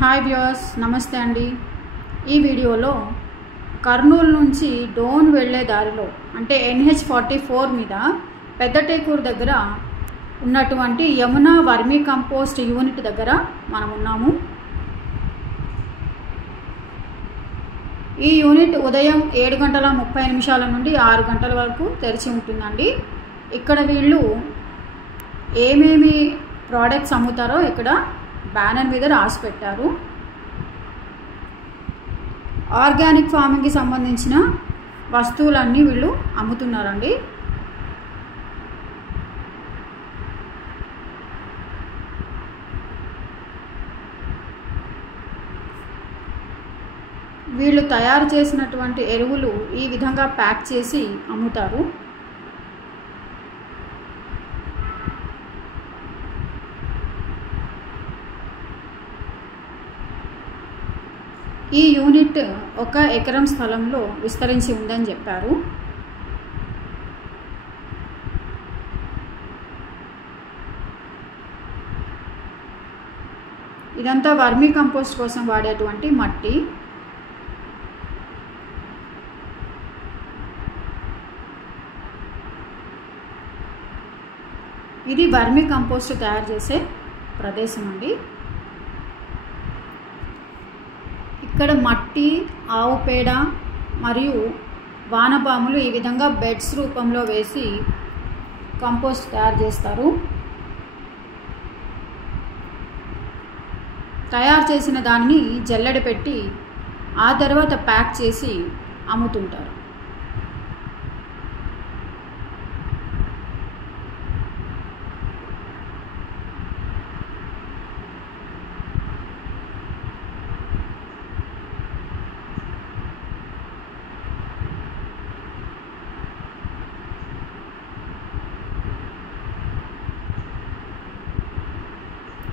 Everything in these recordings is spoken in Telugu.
హాయ్ వ్యూవర్స్, నమస్తే అండి. ఈ వీడియోలో కర్నూలు నుంచి డోన్ వెళ్ళే దారిలో అంటే NH44 మీద పెద్దటేకూరు దగ్గర ఉన్నటువంటి యమునా వర్మీ కంపోస్ట్ యూనిట్ దగ్గర మనం ఉన్నాము. ఈ యూనిట్ ఉదయం 7:30 నుండి 6 గంటల వరకు తెరిచి ఉంటుందండి. ఇక్కడ వీళ్ళు ఏమేమి ప్రోడక్ట్స్ అమ్ముతారో ఇక్కడ బ్యానర్ మీద రాసి పెట్టారు. ఆర్గానిక్ ఫార్మింగ్కి సంబంధించిన వస్తువులన్నీ వీళ్ళు అమ్ముతున్నారండి. వీళ్ళు తయారు చేసినటువంటి ఎరువులు ఈ విధంగా ప్యాక్ చేసి అమ్ముతారు. ఈ యూనిట్ 1 ఎకరం స్థలంలో విస్తరించి ఉందని చెప్పారు. ఇదంతా వర్మీ కంపోస్ట్ కోసం వాడేటువంటి మట్టి. ఇది వర్మీ కంపోస్ట్ తయారు చేసే ప్రదేశం అండి. ఇక్కడ మట్టి, ఆవు పేడ మరియు వానపాములు ఈ విధంగా బెడ్స్ రూపంలో వేసి కంపోస్ట్ తయారు చేస్తారు. తయారు చేసిన దాన్ని జల్లెడ పెట్టి ఆ తర్వాత ప్యాక్ చేసి అమ్ముతుంటారు.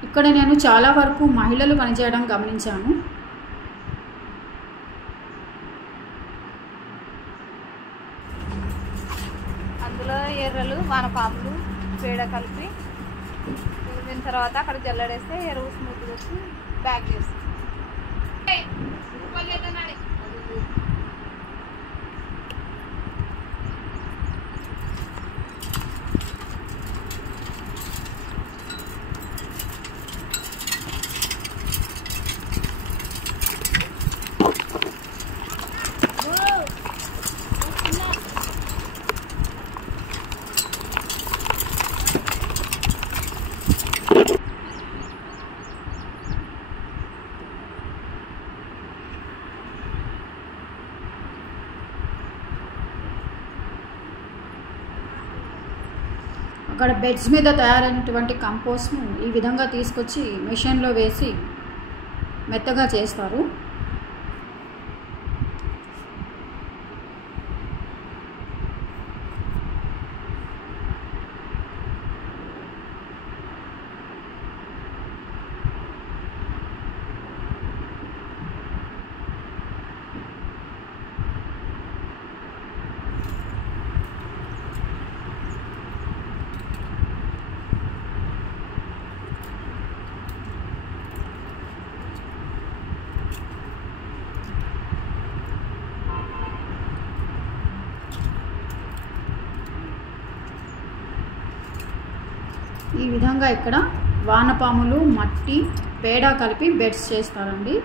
ఇక్కడ నేను చాలా వరకు మహిళలు పనిచేయడం గమనించాను. అందులో ఎర్రలు, వానపాములు, పేడ కలిపి ఊరిన తర్వాత అక్కడ జల్లడేస్తే ఎరువు స్మూత్ వచ్చి బ్యాగ్ చేస్తాం. అక్కడ బెడ్స్ మీద తయారైనటువంటి కంపోస్ట్ను ఈ విధంగా తీసుకొచ్చి మిషన్లో వేసి మెత్తగా చేస్తారు. ఈ విధంగా ఇక్కడ వానపాములు, మట్టి, పేడ కలిపి బెడ్స్ చేస్తారండి.